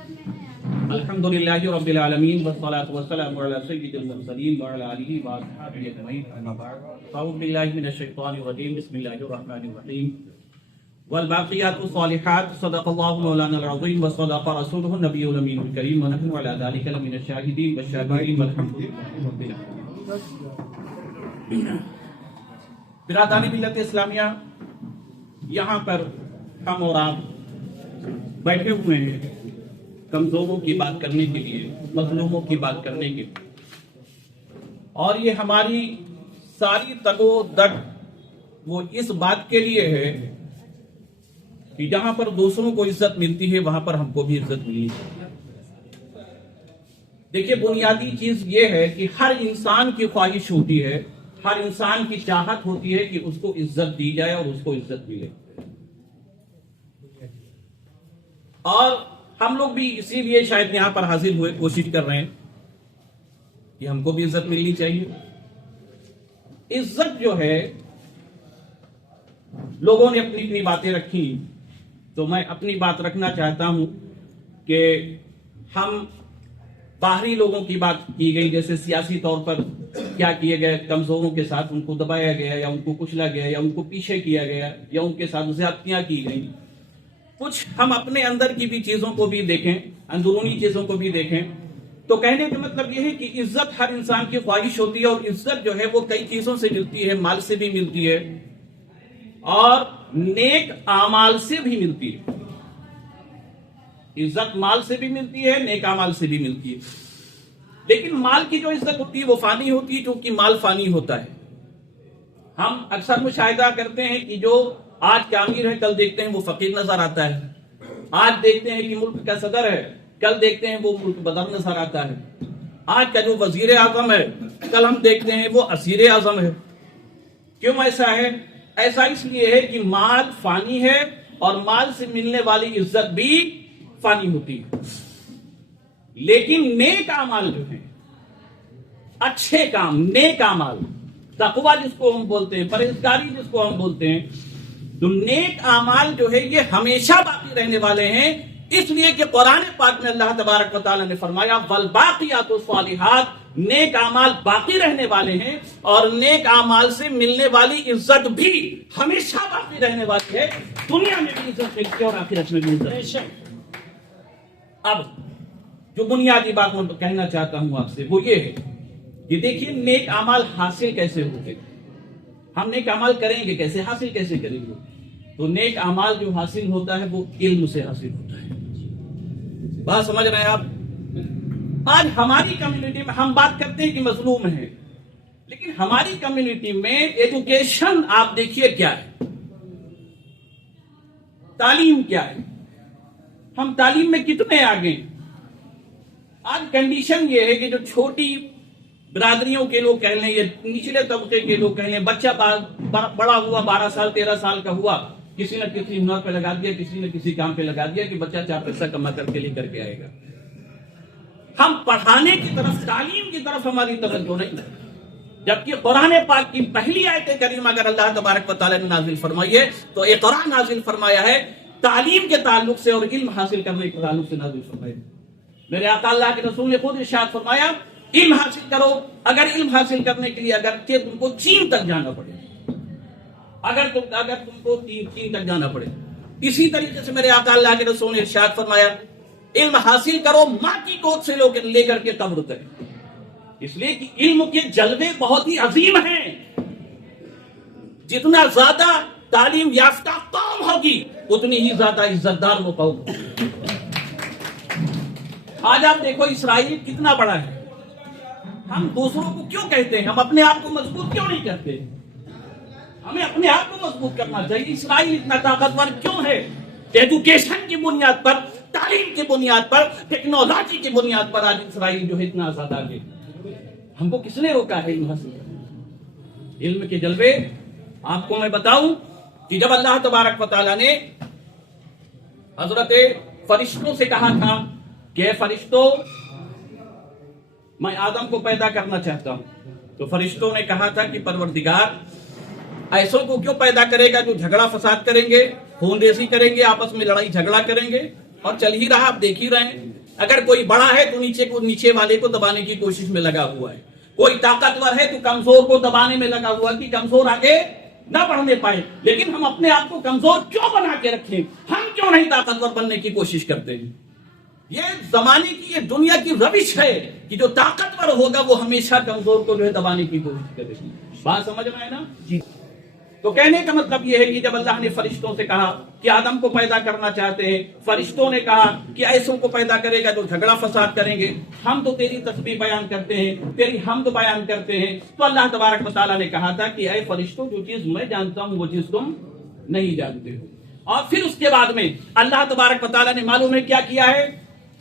الحمدللہ رب العالمین والصلاة والسلام علی سید المرسلین وعلی آلہ وصحبہ اجمعین اما بعد اعوذ باللہ من الشیطان الرجیم بسم اللہ الرحمن الرحیم والباقیات الصالحات صدق اللہ مولانا العظیم وصدق رسولہ النبی الامین الکریم ونحن علی ذلک لمن الشاہدین والشاکرین والحمدللہ رب العالمین۔ برادران ملت اسلامیہ، یہاں پر ہم اور آپ بیٹھے ہوئے ہیں کمزوروں کی بات کرنے کے لیے، مظلوموں کی بات کرنے کے لیے، اور یہ ہماری ساری تگ و دگ وہ اس بات کے لیے ہے کہ جہاں پر دوسروں کو عزت ملتی ہے وہاں پر ہم کو بھی عزت ملنی چاہیے۔ دیکھیے، بنیادی چیز یہ ہے کہ ہر انسان کی خواہش ہوتی ہے، ہر انسان کی چاہت ہوتی ہے کہ اس کو عزت دی جائے اور اس کو عزت ملے، اور ہم لوگ بھی اسی لیے شاید یہاں پر حاضر ہوئے کوشش کر رہے ہیں کہ ہم کو بھی عزت ملنی چاہیے۔ عزت جو ہے، لوگوں نے اپنی اپنی باتیں رکھی، تو میں اپنی بات رکھنا چاہتا ہوں کہ ہم باہری لوگوں کی بات کی گئی، جیسے سیاسی طور پر کیا کیے گئے، کمزوروں کے ساتھ ان کو دبایا گیا یا ان کو کچلا گیا یا ان کو پیچھے کیا گیا یا ان کے ساتھ زیادتیاں کی گئیں۔ کچھ ہم اپنے اندر کی بھی چیزوں کو بھی دیکھیں، اندرونی چیزوں کو بھی دیکھیں، تو کہنے کا مطلب یہ ہے کہ عزت ہر انسان کی خواہش ہوتی ہے، اور عزت جو ہے وہ کئی چیزوں سے ملتی ہے، مال سے بھی ملتی ہے اور نیک اعمال سے بھی ملتی ہے۔ عزت مال سے بھی ملتی ہے، نیک اعمال سے بھی ملتی ہے، لیکن مال کی جو عزت ہوتی ہے وہ فانی ہوتی ہے، کیونکہ مال فانی ہوتا ہے۔ ہم اکثر مشاہدہ کرتے ہیں کہ جو آج کا امیر ہے کل دیکھتے ہیں وہ فقیر نظر آتا ہے، آج دیکھتے ہیں کہ ملک کا صدر ہے کل دیکھتے ہیں وہ ملک بدر نظر آتا ہے، آج کا جو وزیر اعظم ہے کل ہم دیکھتے ہیں وہ اسیر اعظم ہے۔ کیوں ایسا ہے؟ ایسا اس لیے ہے کہ مال فانی ہے اور مال سے ملنے والی عزت بھی فانی ہوتی ہے، لیکن نیک اعمال جو ہیں، اچھے کام، نیک اعمال، تقویٰ جس کو ہم بولتے ہیں، پرہیزگاری جس کو ہم بولتے ہیں، تو نیک اعمال جو ہے یہ ہمیشہ باقی رہنے والے ہیں، اس لیے کہ قرآن پاک میں اللہ تبارک و تعالیٰ نے فرمایا والباقیات الصالحات، نیک اعمال باقی رہنے والے ہیں اور نیک اعمال سے ملنے والی عزت بھی ہمیشہ باقی رہنے والی ہے، دنیا میں بھی عزت ملتی ہے اور آخرت میں بھی عزت ملتی ہے۔ اب جو بنیادی بات میں کہنا چاہتا ہوں آپ سے وہ یہ ہے کہ دیکھیے، نیک اعمال حاصل کیسے ہوتے ہیں، ہم نیک اعمال کریں گے کیسے، حاصل کیسے کریں گے؟ تو نیک اعمال جو حاصل ہوتا ہے وہ علم سے حاصل ہوتا ہے۔ بات سمجھ رہے ہیں آپ؟ آج ہماری کمیونٹی میں ہم بات کرتے ہیں کہ مظلوم ہیں، لیکن ہماری کمیونٹی میں ایجوکیشن آپ دیکھیے کیا ہے، تعلیم کیا ہے، ہم تعلیم میں کتنے آگے ہیں۔ آج کنڈیشن یہ ہے کہ جو چھوٹی برادریوں کے لوگ کہہ لیں یا نچلے طبقے کے لوگ کہہ لیں، بچہ بڑا ہوا 12 سال 13 سال کا ہوا، کسی نہ کسی ہنر پہ لگا دیا، کسی نہ کسی کام پہ لگا دیا کہ بچہ 4 پیسہ کما کر کے لے کر کے آئے گا۔ ہم پڑھانے کی طرف، تعلیم کی طرف ہماری توجہ نہیں، جبکہ قرآن پاک کی پہلی آیت کریمہ اگر اللہ تبارک و تعالیٰ نے نازل فرمائی ہے تو اقرا نازل فرمایا ہے، تعلیم کے تعلق سے اور علم حاصل کرنے کے تعلق سے نازل فرمایا ہے۔ میرے آقا اللہ کے رسول نے خود ارشاد فرمایا علم حاصل کرو، اگر علم حاصل کرنے کے لیے اگر تم کو چین تک جانا پڑے، اگر تم کو چین تک جانا پڑے، اسی طریقے سے میرے آقا اللہ کے رسول نے ارشاد فرمایا علم حاصل کرو ماں کی گود سے لے کر کے قبر تک، اس لیے کہ علم کے جلوے بہت ہی عظیم ہیں۔ جتنا زیادہ تعلیم یافتہ قوم ہوگی اتنی ہی زیادہ عزت دار وہ قوم ہوگی۔ آج آپ دیکھو اسرائیل کتنا بڑا ہے، ہم دوسروں کو کیوں کہتے ہیں، ہم اپنے آپ کو مضبوط کیوں نہیں کرتے؟ ہمیں اپنے آپ کو مضبوط کرنا چاہیے۔ اسرائیل اتنا طاقتور کیوں ہے؟ ایجوکیشن کی بنیاد پر، تعلیم کی بنیاد پر، ٹیکنالوجی کی بنیاد پر آج اسرائیل جو ہے اتنا آزاد آگے۔ ہم کو کس نے روکا ہے علم حاصل کرنے؟ علم کے جلوے آپ کو میں بتاؤں کہ جب اللہ تبارک و تعالیٰ نے حضرت فرشتوں سے کہا تھا کہ فرشتوں میں آدم کو پیدا کرنا چاہتا ہوں، تو فرشتوں نے کہا تھا کہ پروردگار ایسوں کو کیوں پیدا کرے گا جو جھگڑا فساد کریں گے، خون ریزی کریں گے، آپس میں لڑائی جھگڑا کریں گے؟ اور چل ہی رہا, آپ دیکھ ہی رہے ہیں. اگر کوئی بڑا ہے تو نیچے والے کو دبانے کی کوشش میں لگا ہوا ہے. کوئی طاقتور ہے تو کمزور کو دبانے میں لگا ہوا کہ کمزور آگے نہ بڑھنے پائے. لیکن ہم اپنے آپ کو کمزور کیوں بنا کے رکھیں؟ ہم کیوں نہیں طاقتور بننے کی کوشش کرتے ہیں؟ یہ زمانے کی, یہ دنیا کی روش ہے کہ جو طاقتور ہوگا وہ ہمیشہ کمزور کو جو ہے دبانے کی کوشش کرے گی. بات سمجھ میں ہے نا جی؟ تو کہنے کا مطلب یہ ہے کہ جب اللہ نے فرشتوں سے کہا کہ آدم کو پیدا کرنا چاہتے ہیں, فرشتوں نے کہا کہ ایسوں کو پیدا کرے گا تو جھگڑا فساد کریں گے, ہم تو تیری تسبیح بیان کرتے ہیں, تیری حمد بیان کرتے ہیں. تو اللہ تبارک و تعالیٰ نے کہا تھا کہ اے فرشتوں, جو چیز میں جانتا ہوں وہ چیز تم نہیں جانتے ہو. اور پھر اس کے بعد میں اللہ تبارک و تعالیٰ نے معلوم ہے کیا کیا ہے؟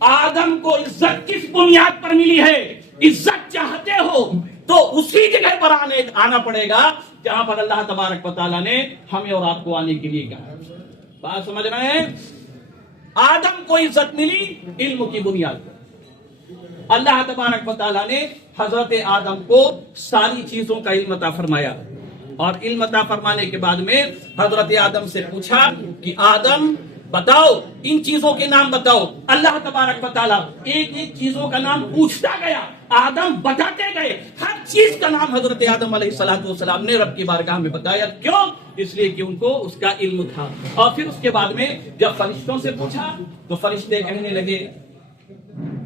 آدم کو عزت کس بنیاد پر ملی ہے؟ عزت چاہتے ہو تو اسی جگہ پر آنا پڑے گا جہاں پر اللہ تبارک و تعالیٰ نے ہمیں اور آپ کو آنے کے لیے کہا. بات سمجھ رہے ہیں؟ آدم کو عزت ملی علم کی بنیاد پر. اللہ تبارک و تعالیٰ نے حضرت آدم کو ساری چیزوں کا علم عطا فرمایا, اور علم عطا فرمانے کے بعد میں حضرت آدم سے پوچھا کہ آدم بتاؤ, ان چیزوں کے نام بتاؤ. اللہ تبارک و تعالیٰ ایک ایک چیزوں کا نام پوچھتا گیا, آدم بتاتے گئے. ہر چیز کا نام حضرت آدم علیہ السلام نے رب کی بارگاہ میں بتایا. کیوں؟ اس لیے کہ ان کو اس کا علم تھا. اور پھر اس کے بعد میں جب فرشتوں سے پوچھا تو فرشتے کہنے لگے,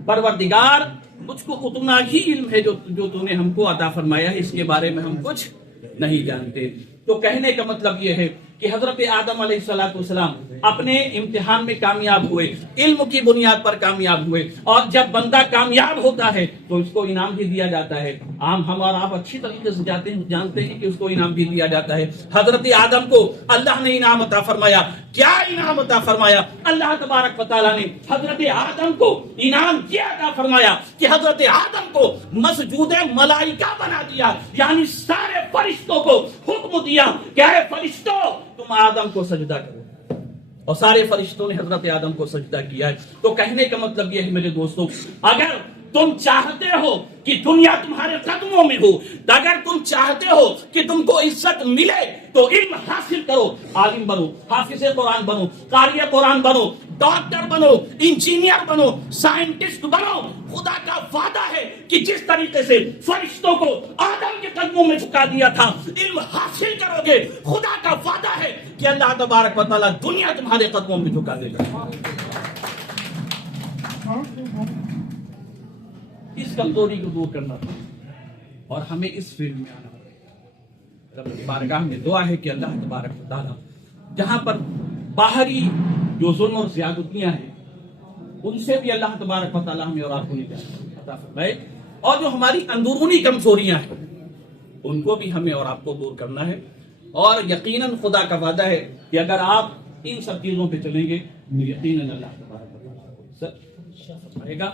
پروردگار مجھ کو اتنا ہی علم ہے جو تو نے ہم کو عطا فرمایا ہے, اس کے بارے میں ہم کچھ نہیں جانتے. تو کہنے کا مطلب یہ ہے کہ حضرت آدم علیہ السلام اپنے امتحان میں کامیاب ہوئے, علم کی بنیاد پر کامیاب ہوئے. اور جب بندہ کامیاب ہوتا ہے تو اس کو انعام بھی دیا جاتا ہے. ہم اور آپ اچھی طریقے سے جانتے ہیں کہ اس کو انعام بھی دیا جاتا ہے. حضرت آدم کو اللہ نے انعام عطا فرمایا. کیا انعام عطا فرمایا؟ اللہ تبارک و تعالیٰ نے حضرت آدم کو انعام کیا عطا فرمایا کہ حضرت آدم کو مسجود ملائکہ بنا دیا. یعنی سارے فرشتوں کو حکم دیا کہ اے فرشتوں تم آدم کو سجدہ کرو, اور سارے فرشتوں نے حضرت آدم کو سجدہ کیا ہے. تو کہنے کا مطلب یہ ہے میرے دوستوں, اگر تم چاہتے ہو کہ دنیا تمہارے قدموں میں ہو, اگر تم چاہتے ہو کہ تم کو عزت ملے تو علم حاصل کرو, عالم بنو, حافظ قرآن بنو, قاری قرآن بنو, ڈاکٹر بنو, انجینئر بنو, سائنٹسٹ بنو. خدا کا وعدہ ہے کہ جس طریقے سے فرشتوں کو آدم کے قدموں میں جھکا دیا تھا, علم حاصل کرو گے, خدا کا وعدہ ہے کہ اللہ تبارک و تعالیٰ دنیا تمہارے قدموں میں جھکا دے گا. اس کمزوری کو دور کرنا تھا اور ہمیں اس فیلڈ میں آنا ہے. رب کی بارگاہ میں دعا ہے کہ اللہ تبارک و تعالیٰ جہاں پر باہری جو ظلم اور زیادتیاں ہیں ان سے بھی اللہ تبارک و تعالیٰ ہمیں اور آپ کو نجات عطا فرمائے, اور جو ہماری اندرونی کمزوریاں ہیں ان کو بھی ہمیں اور آپ کو دور کرنا ہے. اور یقیناً خدا کا وعدہ ہے کہ اگر آپ ان سب چیزوں پہ چلیں گے تو یقیناً اللہ تبارک و تعالیٰ رہے گا.